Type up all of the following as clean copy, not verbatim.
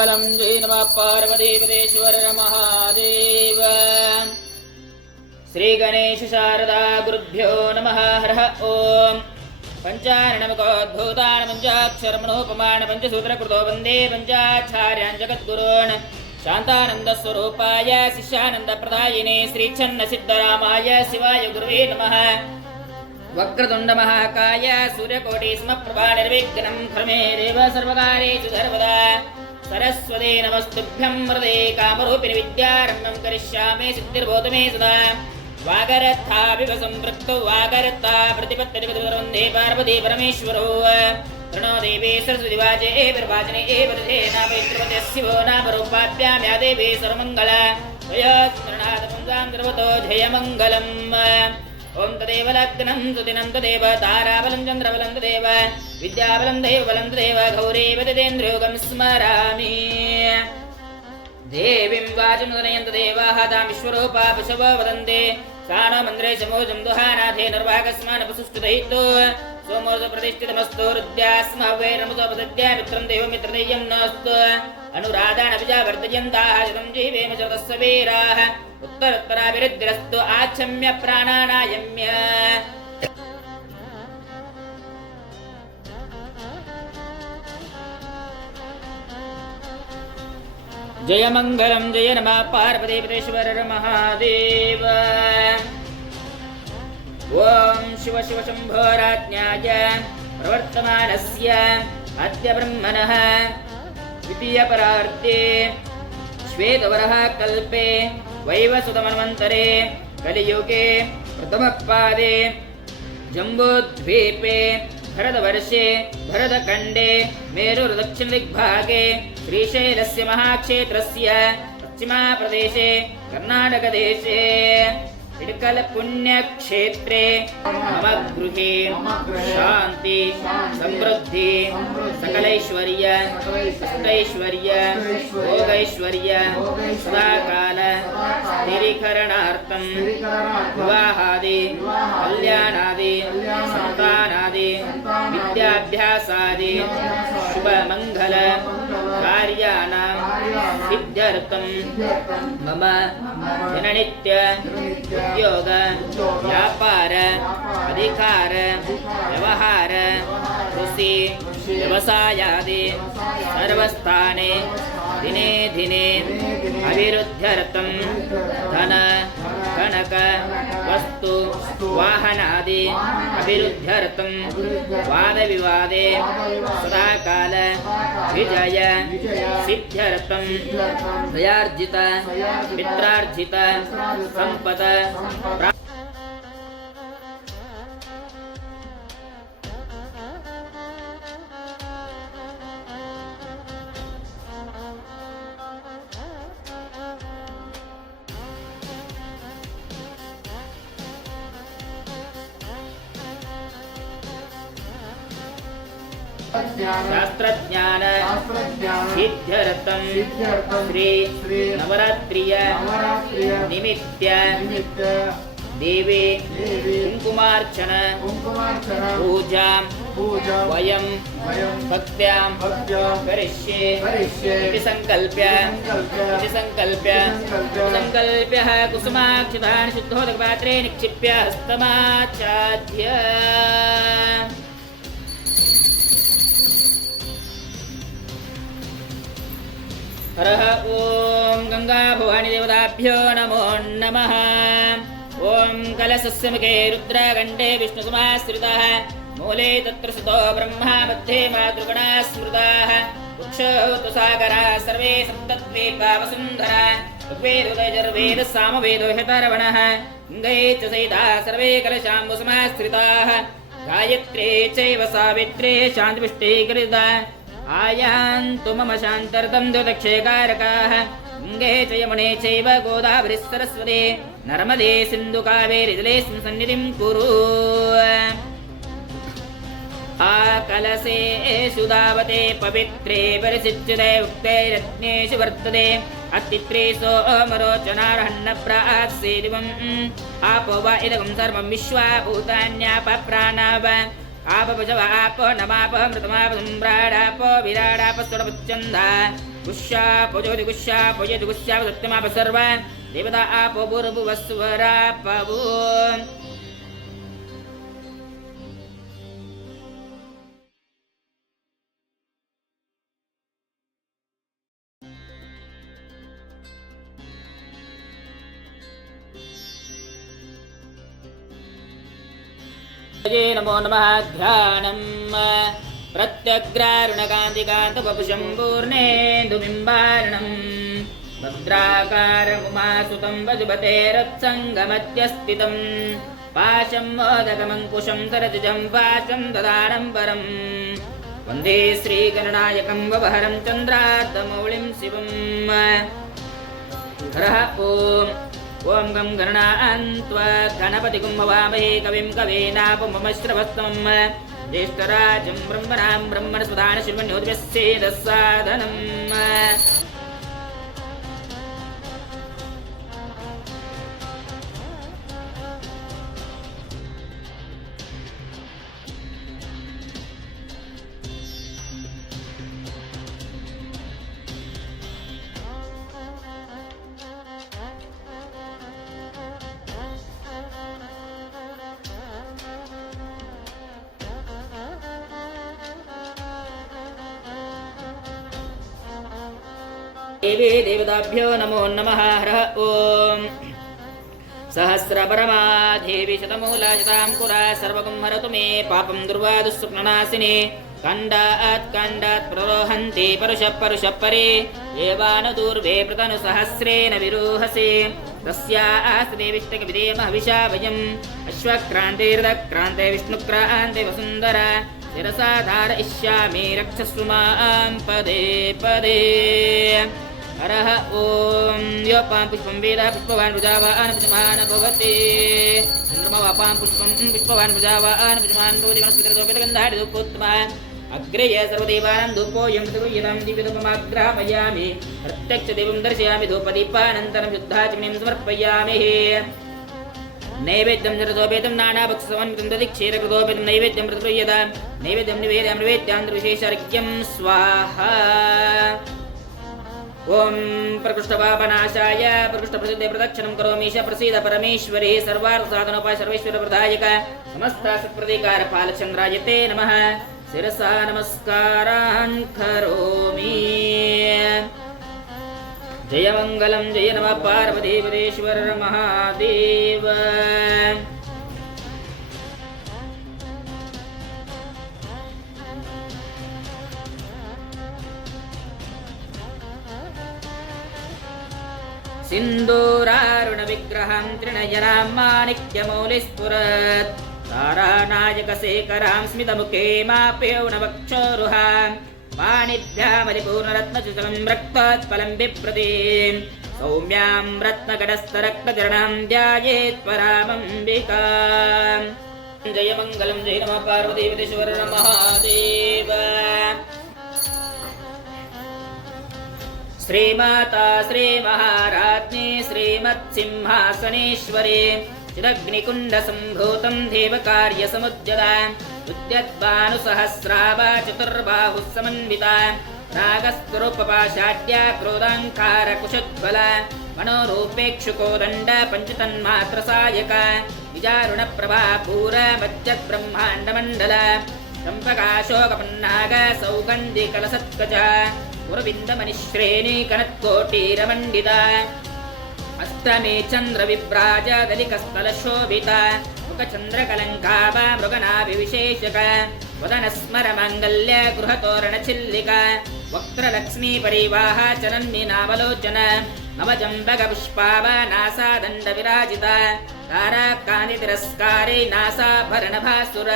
जयमङ्गलं जय नमः पार्वतीपदेश्वर महादेव। श्रीगणेश शारदा गुरुभ्यो नमः। हरः ॐ पञ्चाननमुखोद्भूतान् पञ्चाक्षरमणोपमान् पञ्चसूत्रकृतो वन्दे पञ्चाचार्यान् जगद्गुरून् शान्तानन्दस्वरूपाय शिष्यानन्दप्रदायिने श्रीच्छन्नसिद्धरामाय शिवाय गुरुवे नमः। वक्रतुण्डमहाकाय सूर्यकोटिसमप्रभा निर्विघ्नं कुरु देव सर्वकार्येषु सर्वदा। सरस्वती नमस्तुभ्यं वरदे कामरूपिणि विद्यारम्भं करिष्यामि सिद्धिर्भूतु मे सदा। वागरत्थाभिव सम्पृक्तौ वागरत्था प्रतिपत्तिवन्दे पार्वती परमेश्वरौ। प्रणो देवी सरस्वती वाजे विर्वाचने नामैत्रवते शिवो नामरूपाभ्यां या देवी सर्वमङ्गला त्वया स्मरणात् पुंसां सर्वतो जयमङ्गलम्। ओं तदेव लग्नं सुदिनं तदेव ताराबलं चन्द्रबलं तदेव विद्याबलं दैवबलं तदेव गौरीव तदेन्द्रयोगं स्मरामि। देवीं वाचमुदनयं तदेव हतामीश्वरूपा पशवो वदन्ते सा नो मन्द्रे समोजं दुहानाथे निर्वाहकस्मान् पशुष्टुदयितो सोमोऽसु प्रतिष्ठितमस्तु हृद्यास्म वैरमुसोपसद्य मित्रं देवमित्रदेयं नोऽस्तु अनुराधानभिजा वर्धयन्ताः शतं जीवेम शतस्य वीराः उत्तरोत्तराभिवृद्धिरस्तु आच्छम्य प्राणानायम्य। जयमङ्गलं जय नमः पार्वतीपदेश्वर महादेव। ओं शिव शिव शम्भो राज्ञाय प्रवर्तमानस्य अद्य ब्रह्मणः द्वितीयपरार्धे श्वेतवरः कल्पे वैवस्वतमन्वन्तरे कलियुगे प्रथमपादे जम्बूद्वीपे भरतवर्षे भरतखण्डे मेरुर्दक्षिणदिग्भागे श्रीशैलस्य महाक्षेत्रस्य पश्चिमप्रदेशे कर्णाटकदेशे इडकल पुण्यक्षेत्रे मम गृहे शान्ति समृद्धि सकलैश्वर्य अष्टैश्वर्य भोगैश्वर्य सदाकाल स्थिरीकरणार्थं विवाहादि कल्याणादि सन्तानादि विद्याभ्यासादि शुभमङ्गल कार्याणां सिद्ध्यर्थं मम दिननित्य उद्योग व्यापार अधिकार व्यवहार कृषि व्यवसायादि सर्वस्थाने दिने दिने अभिवृद्ध्यर्थं धन कनक वस्तु वाहनादि अभिवृद्ध्यर्थं वादविवादे सदाकाल विजय सिद्ध्यर्थं दयार्जित मित्रार्जित संपद शास्त्रज्ञान सिद्ध्यर्थं श्री नवरात्रिय निमित्त देवी कुङ्कुमार्चन पूजां वयं भक्त्यां करिष्ये इति संकल्प्य कुसुमाक्षतानि शुद्धोदकपात्रे निक्षिप्य हस्तमाच्छाद्य हरः ॐ गंगा भवानी देवताभ्यो नमो नमः। ॐ कलशस्य मुखे रुद्रकण्ठे विष्णुसमाश्रितः मूले तत्र स्थितो ब्रह्मा मध्ये मातृगणाः स्मृताः वृक्षो तु सागरः सर्वे सप्तद्वीपा वसुन्धरा ऋग्वेदो सामवेदो ह्यतर्वणः गङ्गे च सहिताः सर्वे कलशाम्बुसमाश्रिताः गायत्रे चैव सावित्रे शान्तिपुष्टिकृता आयान्तु मम शान्तर्तं द्योदक्षेकारकाः गङ्गे च यमुने चैव गोदावरी सरस्वती नर्मदे सिन्धु कावेरी जलेऽस्मिन् सन्निधिं कुरु। आकलशेषु धावते पवित्रे परिसिच्यते उक्ते रत्नेषु वर्तते अत्तित्रे सोमरोचनार्हन्नप्रात्से दिवम् आपो वा इदगं सर्वं विश्वा भूतान्याप प्राणाव आप पशव आप नमाप मृतमाप सम्राडाप विराडाप स्वरपुच्छन्दा गुष्यापो ज्योति गुष्यापो यदि गुष्याप सत्यमाप सर्व देवता आपो भूर्भुवस्वरापवो नमो नमः ध्यानम् प्रत्यग्रारुणकान्तिकान्तवपुषं पूर्णेन्दुबिम्बार्णम् भद्राकारमुमासुतं वजुपतेरुत्सङ्गमत्यस्थितं पाशं मोदकमङ्कुशं सरजं पाशं ददानं परम् वन्दे श्रीगणनायकं ववहरं चन्द्रार्धमौलिं शिवम् हरः ॐ गं गणनान्त्वा गणपतिगुं भवामहे कविं कवीनापुमश्रवस्तमम् ज्येष्ठराजं ब्रह्मणां ब्रह्मणस्पदानशिवन्योद्यस्येदसाधनम् देवी देवताभ्यो नमो नमः हरः ॐ सहस्रपरमा देवी शतमूलाशतां पुरा सर्वगं हरतु मे पापं दुर्वादुःस्वप्ननाशिनी खण्डात् प्ररोहन्ति परुषः परे एवानुदूर्वे प्रतनुसहस्रेण विरूहसे तस्यास्ति देविष्टकविदेमः विशाभयम् अश्वक्रान्ते विष्णुक्रान्ते वसुन्धरा शिरसा धारयिष्यामि रक्षस्व मां पदे पदे हरः ॐ योपां पुष्पं वेद पुष्पवान् प्रजावान् पुष्पमान् भवति चन्द्रमवापां पुष्पं पुष्पवान् प्रजावान् पुष्पमान् भवति वनस्पतिर्गन्धारिदुपोत्तमः अग्रे सर्वदेवानां धूपोऽयं प्रतिगृह्यतां दिव्यधूपमाग्रापयामि प्रत्यक्षदेवं दर्शयामि धूपदीपानन्तरं शुद्धाचमनीं समर्पयामि नैवेद्यं जरसोपेतं नानाभक्षसमन्वितं दधिक्षीरकृतोपेतं नैवेद्यं प्रतिगृह्यतां नैवेद्यं निवेदयामि स्वाहा ॐ प्रकृष्टपापनाशाय प्रकृष्टप्रसिद्धे प्रदक्षिणं करोमीश प्रसीद परमेश्वरी सर्वार्थसाधनोपाय सर्वेश्वरप्रदायक समस्त सत्प्रतीकारपालचन्द्राय ते नमः शिरसा नमस्कारान् करोमि जय मङ्गलं जय नमः पार्वतीपदेश्वर महादेव सिन्दूरारुणविग्रहं त्रिणयनां माणिक्यमौलिस्फुरत् तारानायकशेखरां स्मितमुखे माप्यौणवक्षोरुहां पाणिभ्यामलिपूर्णरत्नचुचलं रक्तोत्पलं बिभ्रतीं सौम्यां रत्नकटस्थरक्तचरणां ध्यायेत् परामम्बिकाम् जय मङ्गलं जय नमः पार्वतीपदेश्वर महादेव श्रीमाता श्रीमहाराज्ञी श्रीमत्सिंहासनेश्वरी चिदग्निकुण्डसम्भूतं देवकार्यसमुद्यता उद्यद्भानुसहस्रावा चतुर्बाहुः समन्विता रागस्तरूपपाशाढ्या क्रोधाङ्कारकुशोज्ज्वला मनोरूपेक्षुकोदण्ड पञ्चतन्मात्रसायक विजारुणप्रभा पूरमज्जद्ब्रह्माण्डमण्डल चम्पकाशोकपन्नाग सौगन्धिकलसत्कज पुरविन्दमनिश्रेणी कनत्कोटीरमण्डिता अष्टमे चन्द्रविभ्राज दलिकस्थलशोभिता मुखचन्द्रकलङ्काभा मृगनाभिविशेषक वदनस्मरमाङ्गल्य गृहतोरणचिल्लिका वक्त्रलक्ष्मीपरिवाह चनन्मिनावलोचन नवजम्बकपुष्पाभा नासादण्डविराजिता ताराकान्तितिरस्कारे नासाभरणभासुर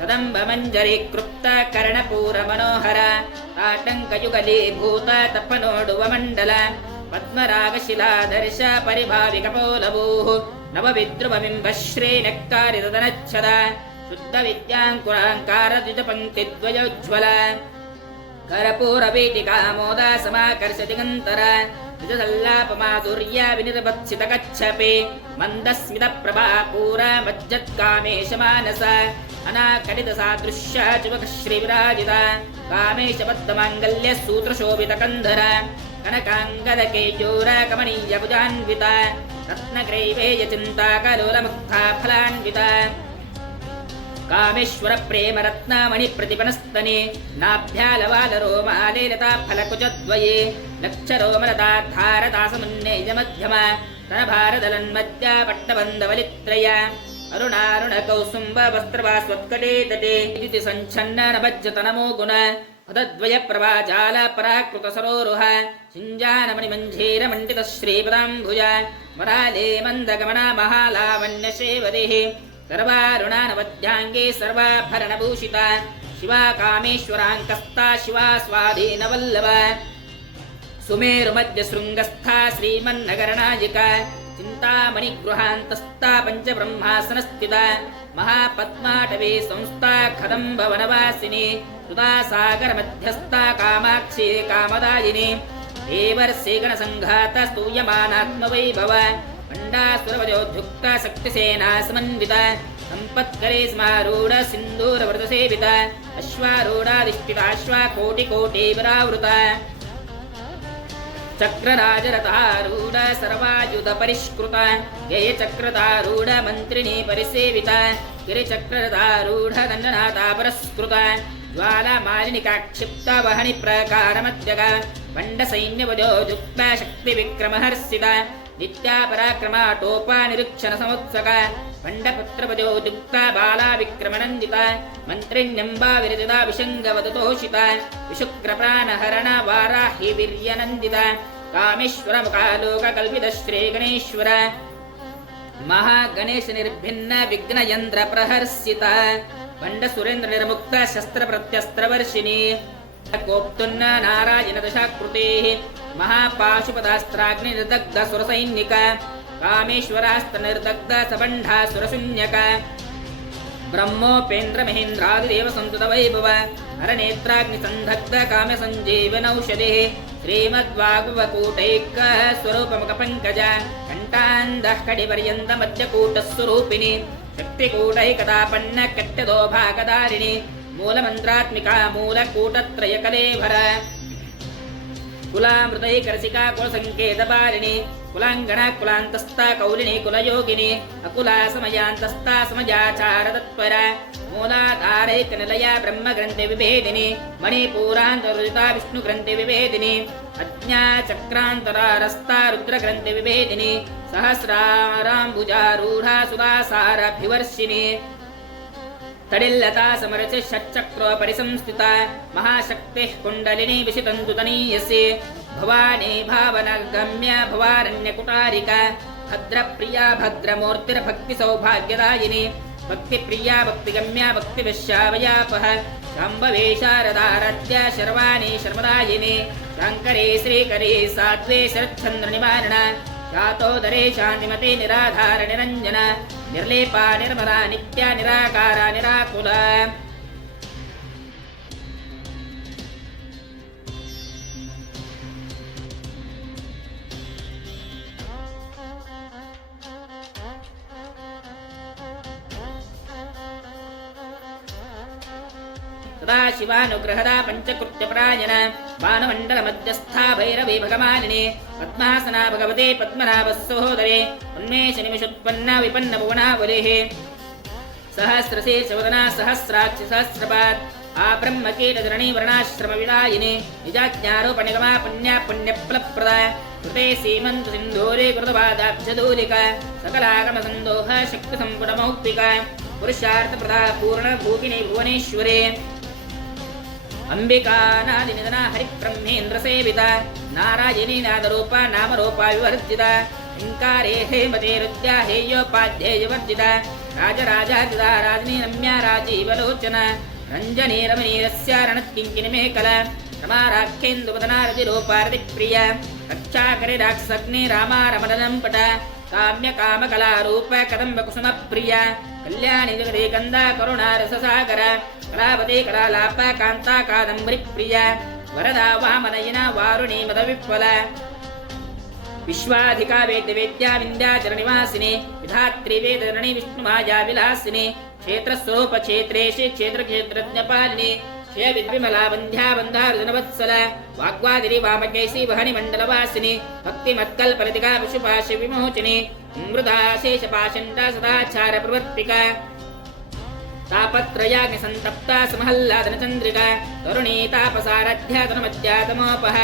कदम्बमञ्जरी कृप्त कर्णपूरमनोहर ताटङ्कयुगलीभूत तपनोडुवमण्डल पद्मरागशिलादर्श परिभाविकपोलभूः नवविद्रुवबिम्बश्रीनक्तारितनच्छद शुद्धविद्याङ्कुराङ्कारद्विजपङ्क्तिद्वयोज्ज्वल कर्पूरवीटिकामोदा समाकर्षदिगन्तर द्विजसल्लापमाधुर्य विनिर्भत्सितकच्छपे मन्दस्मितप्रभा पूरा मज्जत्कामेशमानस अनाकटितसादृश्य चुवकश्रीविराजिता कामेशबद्धमाङ्गल्य सूत्रशोभितकन्धर कनकाङ्गदकेयूरकमनीयभुजान्विता रत्नग्रैवेयचिन्ताकलोलमुग्धा फलान्विता कामेश्वर प्रेम रत्नामणि प्रतिपनस्तने नाभ्यालवालरोमाले लता फलकुचद्वये लक्षरोमलता धारदासमुन्नेय मध्यमा तनभारदलन्मध्य पट्टबन्धवलित्रय अरुणारुणकौसुम्ब वस्त्रवास्वत्कटे तटे इति सञ्छन्ननभज्जतनमो गुण पदद्वय प्रभाजाल पराकृतसरोरुह सिञ्जानमणिमञ्झीरमण्डितश्रीपदाम्भुज वराले मन्दगमना महालावण्यशेवदेः सर्वारुणानवद्याङ्गे सर्वाभरणभूषिता शिवा कामेश्वराङ्कस्था शिवा स्वाधीनवल्लभ सुमेरुमध्यशृङ्गस्था श्रीमन्नगरनायिका चिन्तामणिगृहान्तस्था पञ्चब्रह्मासनस्थिता महापद्माटवे संस्था कदम्बवनवासिनी सुधासागरमध्यस्था कामाक्षी कामदायिनी देवर्षिगणसङ्घाता स्तूयमानात्मवैभव पण्डासुरवजोद्युक्त शक्तिसेना समन्विता सम्पत्करे स्मारूढ सिन्दूरव्रतसेविता अश्वारूढाधिष्ठिताश्वाकोटिकोटिविरावृता चक्रराजरथारूढ सर्वायुधपरिष्कृता जयचक्रतारूढ मन्त्रिणी परिसेविता गिरिचक्ररथारूढ दण्डनाथा परस्कृता ज्वालामालिनिकाक्षिप्ता वहनि प्रकारमध्यगा पण्डसैन्यवजोद्युक्ता शक्तिविक्रमहर्षिता नित्या पराक्रमाटोपा निरीक्षण समुत्सका पण्डपुत्रपदोद्युक्ता बाला विक्रमनन्दिता मन्त्रिण्यम्बा विरजिता विशङ्गवदतोषिता विशुक्रप्राणहरण वाराहि वीर्यनन्दिता कामेश्वरमुखालोककल्पित श्रीगणेश्वर महागणेशनिर्भिन्न विघ्नयन्त्रप्रहर्षिता पण्डसुरेन्द्रनिर्मुक्ता शस्त्रप्रत्यस्त्रवर्षिणी कोप्तुन्न नारायणदशाकृतेः महापाशुपदास्त्राग्निर्दग्ध सुरसैनिका कामेश्वरास्त्रनिर्दग्ध सबण्ढासुरशून्यका ब्रह्मोपेन्द्रमहेन्द्रादिदेवसन्तुतवैभव हरनेत्राग्निसन्धग्ध काम्यसञ्जीवनौषधिः श्रीमद्वाग्भवकूटैकः स्वरूपमुखपङ्कज कण्ठान्धः कटिपर्यन्तमध्यकूटस्वरूपिणी शक्तिकूटैकतापन्न कट्टदोभागदारिणी मूलमन्त्रात्मिका मूलकूटत्रयकलेभर कुलामृतैकरसिका कुलसङ्केतपालिनी कुलाङ्गना कुलान्तस्था कौलिनी कुलयोगिनी अकुला समयान्तस्था समयाचारतत्पर मूलाधारैकनिलया ब्रह्मग्रन्थिविभेदिनी मणिपूरान्तरुदिता विष्णुग्रन्थिविभेदिनी अज्ञाचक्रान्तरारस्था रुद्रग्रन्थिविभेदिनी सहस्राराम्बुजारूढा सुधासारभिवर्षिणी तडिल्लता समरच षट्चक्रोपरिसंस्थिता महाशक्तिः कुण्डलिनी विशितन्तुतनीयसे भवानी भावनगम्य भवारण्यकुटारिका भद्रप्रिया भद्रमूर्तिर्भक्तिसौभाग्यदायिनी भक्तिप्रिया भक्तिगम्या भक्तिविश्यावयापः शाम्भवी शारदाराध्य शर्वाणी शर्मदायिनी शाङ्करी श्रीकरी साध्वे शरच्चन्द्रनिवारणा शातोदरे शान्तिमती निराधार निरञ्जन निर्लेपा निर्मला नित्या निराकारा निराकुला सदाशिवानुग्रहदा पञ्चकृत्यपरायण बाणमण्डलमध्यस्था भैरवी भगमालिनी पद्मासना भगवते पद्मनाभसहोदरे उन्मेषनिमिषोत्पन्ना विपन्नभुवनावलिः सहस्रशीर्षवदना सहस्राक्षि सहस्रपात् आब्रह्मकीटधरणी वर्णाश्रमविदायिनी निजाज्ञारोपनिगमा पुण्या पुण्यफलप्रदा कृते सीमन्तसिन्धूरे कृतपादाब्जधूलिका सकलागमसन्दोह शक्तिसम्पुटमौक्तिका पुरुषार्थप्रदा पूर्णभूपिनी भुवनेश्वरे अंबिकानादिनिधना हरिब्रह्मेन्द्रसेविता नारायणी नादरूपा नामरूपा विवर्जिता हिंकारे हेमते रुद्या हेयोपाध्येयवर्जिता राजराजादिता राजनी रम्या राजीवलोचना रञ्जनी रमणीरस्या रणत्किङ्किणिमेकला रमाराख्येन्दुवदना रतिरूपा रतिप्रिया रक्षाकरे राक्षसग्नि रामा रमणलम्पट काम्यकामकलारूप कदम्बकुसुमप्रिया कल्याणी जगदेकन्दा करुणारससागर कलावती कलालाप कान्ता कादम्बरिप्रिया वरदा वामनयना वारुणी मदविह्वला विश्वाधिका वेद्यवेद्या विन्द्याचलनिवासिनी विधात्री वेदधरणी विष्णुमाया विलासिनी क्षेत्रस्वरूप क्षेत्रेशि क्षेत्रक्षेत्रज्ञपालिनी क्षय विद्विमला बंध्या बंधारुजनवत्सला वाग्वादिनी वामकेशी वहनि मंडलवासिनी भक्तिमत्कल्पलतिका पशुपाशि विमोचिनी मृदा शेषपाषण्डा सदाचार प्रवर्तिका तापत्रयाग्नि संतप्ता समहल्लादन चंद्रिका तरुणी तापसाराध्या तन्मध्यातमोपः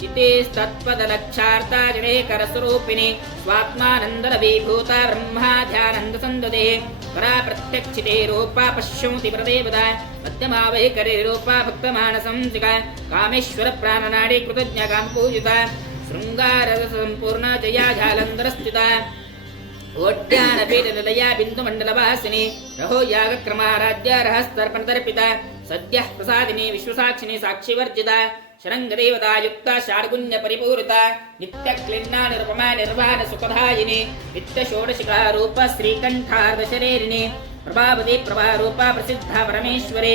चितेस्तत्पदलक्षार्ता जनेकरस्वरूपिणी स्वात्मानन्दलभीभूता ब्रह्माध्यानन्दसन्ददे परा प्रत्यक्षिते रूपा पश्यन्ति प्रदेवता मध्यमा वैकरे रूपा भक्तमानसंसिका कामेश्वर प्राणनाडी कृतज्ञकां पूजिता शृङ्गारसम्पूर्णा जया जालन्धरस्थिता ओड्यानपीठनिलया बिन्दुमण्डलवासिनी रहो यागक्रमाराध्या रहस्तर्पणतर्पिता सद्यः प्रसादिनी विश्वसाक्षिणी साक्षिवर्जिता शरङ्गदेवता युक्ता षाड्गुण्यपरिपूरिता नित्यक्लिन्ना निरुपमा निर्वाण सुखदायिनी नित्यषोडशिखा रूप श्रीकण्ठार्धशरीरिणी प्रभावती प्रभारूपा प्रसिद्धा परमेश्वरी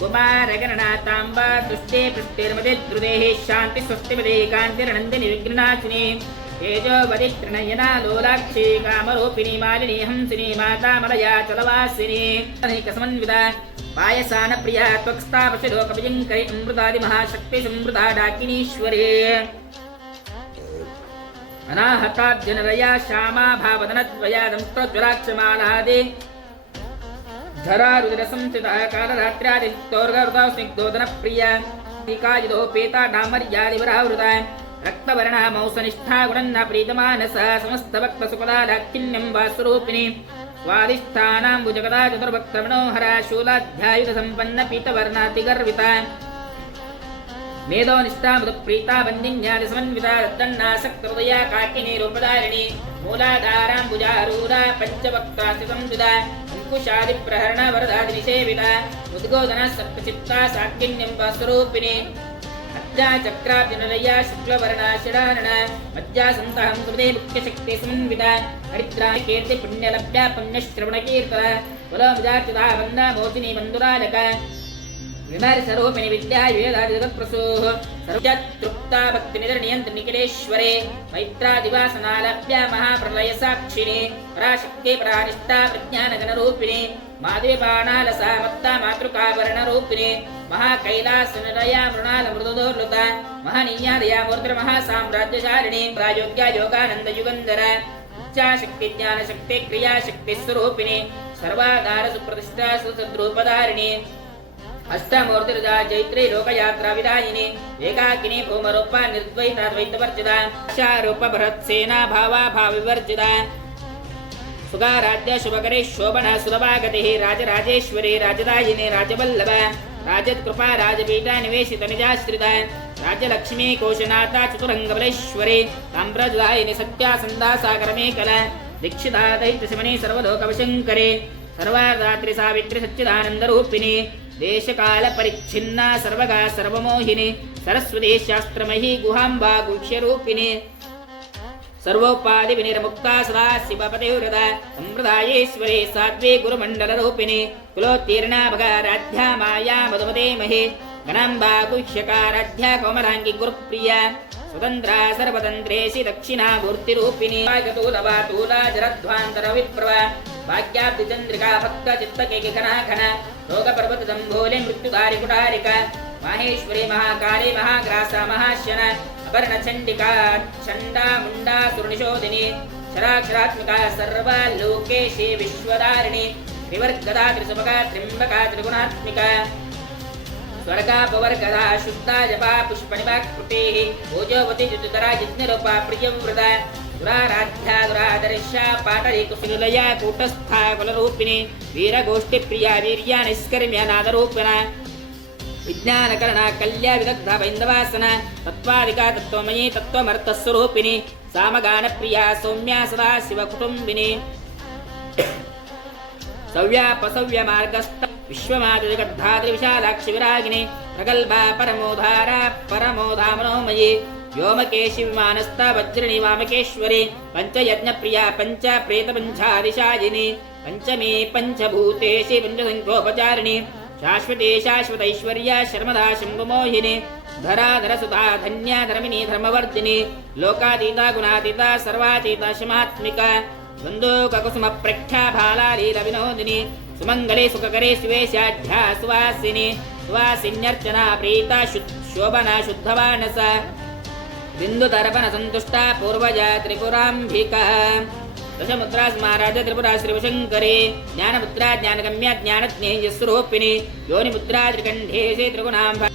कुमारगणनाथाम्बा तुष्टे पृष्टिर्मदे द्रुदेः शान्ति स्वस्तिमदे कान्तिर्नन्दिनी विघ्नाशिनी तेजोवदि त्रिनयना लोलाक्षी कामरूपिणी मालिनी हंसिनी मातामलया चलवासिनी समन्विता पायसान प्रिया त्वक्स्तापशिलोकविजङ्करि अमृतादि महाशक्ति समृता डाकिनीश्वरी अनाहताब्जनरया श्यामा भावदनद्वया दंष्ट्रोज्ज्वलाक्षमालादि धरारुदिरसंस्थिता कालरात्र्यादितोर्गवृता स्निग्धोदनप्रिया टीकायुधोपेता डामर्यादिवरावृता रक्तवर्णा मौसनिष्ठा गुणन्ना प्रीतमानसा समस्तभक्तसुपदा लाक्किन्यं वास्वरूपिणी स्वादिष्ठानाम्बुजगदा चतुर्भक्तमनोहरा शूलाध्यायुधसम्पन्न पीतवर्णातिगर्विता मेधोनिष्ठा मृतप्रीता वन्दिन्यादिसमन्विता रद्दन्नासक्तहृदया काकिनी रूपधारिणी मूलाधाराम्बुजारूढा पञ्चवक्त्रास्थिसंविदा अङ्कुशादिप्रहरणा वरदादिनिसेविता उद्गोदना सत्त्वचित्ता साक्किन्यं वास्वरूपिणी मज्जा चक्राब्जनलया शुक्लवर्णा षडानना मज्जा सन्तहं सुमदे मुख्यशक्ति समन्विता हरिद्राणि कीर्ति पुण्यलभ्या पुण्यश्रवणकीर्तना कुलमुजार्चिता वन्दा मोचिनी मन्दुरालका विमर्शरूपिणी विद्या वेदादिजगत्प्रसूः सर्वतृप्ता भक्तिनिधनियन्त्रिनिखिलेश्वरे मैत्रादिवासनालभ्या महाप्रलयसाक्षिणी पराशक्ति परानिष्ठा प्रज्ञानगणरूपिणी माधवीबाणालसा मत्ता मातृकाभरणरूपिणी महाकैलासनिलया मृणालमृदोर्लुता महनीयादया मूर्तिर्महासाम्राज्यशालिनी प्रायोग्या योगानन्दयुगन्धरा इच्छाशक्ति ज्ञानशक्ति क्रियाशक्तिस्वरूपिणी सर्वाधार सुप्रतिष्ठा सुसद्रूपधारिणी अष्टमूर्तिर्जा जैत्री लोकयात्रा विदायिनी एकाकिनी भूमरूपा निर्द्वैताद्वैतवर्जिता शारूप भरत्सेना भावा भावविवर्जिता सुगाराध्य शुभकरे शोभना सुलभागतिः राजराजेश्वरी राजदायिनी राजवल्लभा राजत्कृपा राजपीठा निवेशित निजाश्रिता राजलक्ष्मी कोशनाथा चतुरङ्गबलेश्वरी ताम्रजदायिनी सत्यासन्दा सागरमेकला दीक्षिता दैत्यशमनी सर्वलोकवशङ्करी सर्वादात्री सावित्री सच्चिदानन्दरूपिणी देशकाल परिच्छिन्ना सर्वगा सर्वमोहिनी सरस्वती शास्त्रमयी गुहाम्बा गुह्यरूपिणी सर्वोपाधि विनिर्मुक्ता सदा शिवपतिव्रता संप्रदायेश्वरी साध्वी गुरुमण्डलरूपिणी कुलोत्तीर्णा भगाराध्या माया मधुमते महे गणाम्बा गुह्यकाराध्या कोमलाङ्गी गुरुप्रिया स्वतन्त्रा सर्वतन्त्रेशि दक्षिणा मूर्तिरूपिणी वागतूलवातूला जरध्वान्तरविप्रभा भाग्याब्धिचन्द्रिका भक्तचित्तकेकिघनाघना रोगपर्वतदम्भोले मृत्युधारि कुटारिका माहेश्वरी महाकाली महाग्रासा महाशना अपर्णचण्डिका चण्डा मुण्डा सुरनिशोधिनी शराक्षरात्मिका सर्वलोकेशी विश्वधारिणी त्रिवर्गदा त्रिसुभगा त्र्यम्बका त्रिगुणात्मिका स्वर्गापवर्गदा शुद्धा जपा पुष्पनिवाकृतेः ओजोवती जुतुतरा यज्ञरूपा प्रियव्रता दुराराध्या दुरादर्शा पाटरी कुशलया कूटस्था कुलरूपिणी वीरगोष्ठिप्रिया वीर्या निष्कर्म्य नादरूपिणा विज्ञानकरणा कल्या विदग्धा वैन्दवासना तत्त्वादिका तत्त्वमयी तत्त्वमर्थस्वरूपिणी सामगानप्रिया सौम्या सदा शिवकुटुम्बिनी सव्यापसव्यमार्गस्थ विश्वमादिजगद्धात्रिविशालाक्षि विरागिणी प्रगल्भा परमोधारा परमोधामनोमयी व्योमकेशि विमानस्था वज्रिणी वामकेश्वरी पञ्चयज्ञप्रिया पञ्चप्रेतपञ्चादिशायिनी पञ्चमी पञ्चभूतेशि पञ्चसङ्ख्योपचारिणी शाश्वती शाश्वतैश्वर्या शर्मदा शम्भुमोहिनी धराधरसुता धन्या धर्मिणी धर्मवर्धिनी लोकातीता गुणातीता सर्वातीता शमात्मिका बन्धुककुसुमप्रख्या भालालीलविनोदिनी सुमङ्गले सुखकरे शिवे शाढ्या सुवासिनी सुवासिन्यर्चना प्रीता शोभना शुद्धवानसा बिन्दुतर्पण सन्तुष्टा पूर्वजा त्रिपुराम्बिका दशमुद्रा स्माराज त्रिपुरा श्रीवशङ्करे ज्ञानमुद्रा ज्ञानगम्या ज्ञानज्ञेयस्वरूपिणी योनिमुद्रा त्रिकण्ठेशे त्रिगुणाम्बा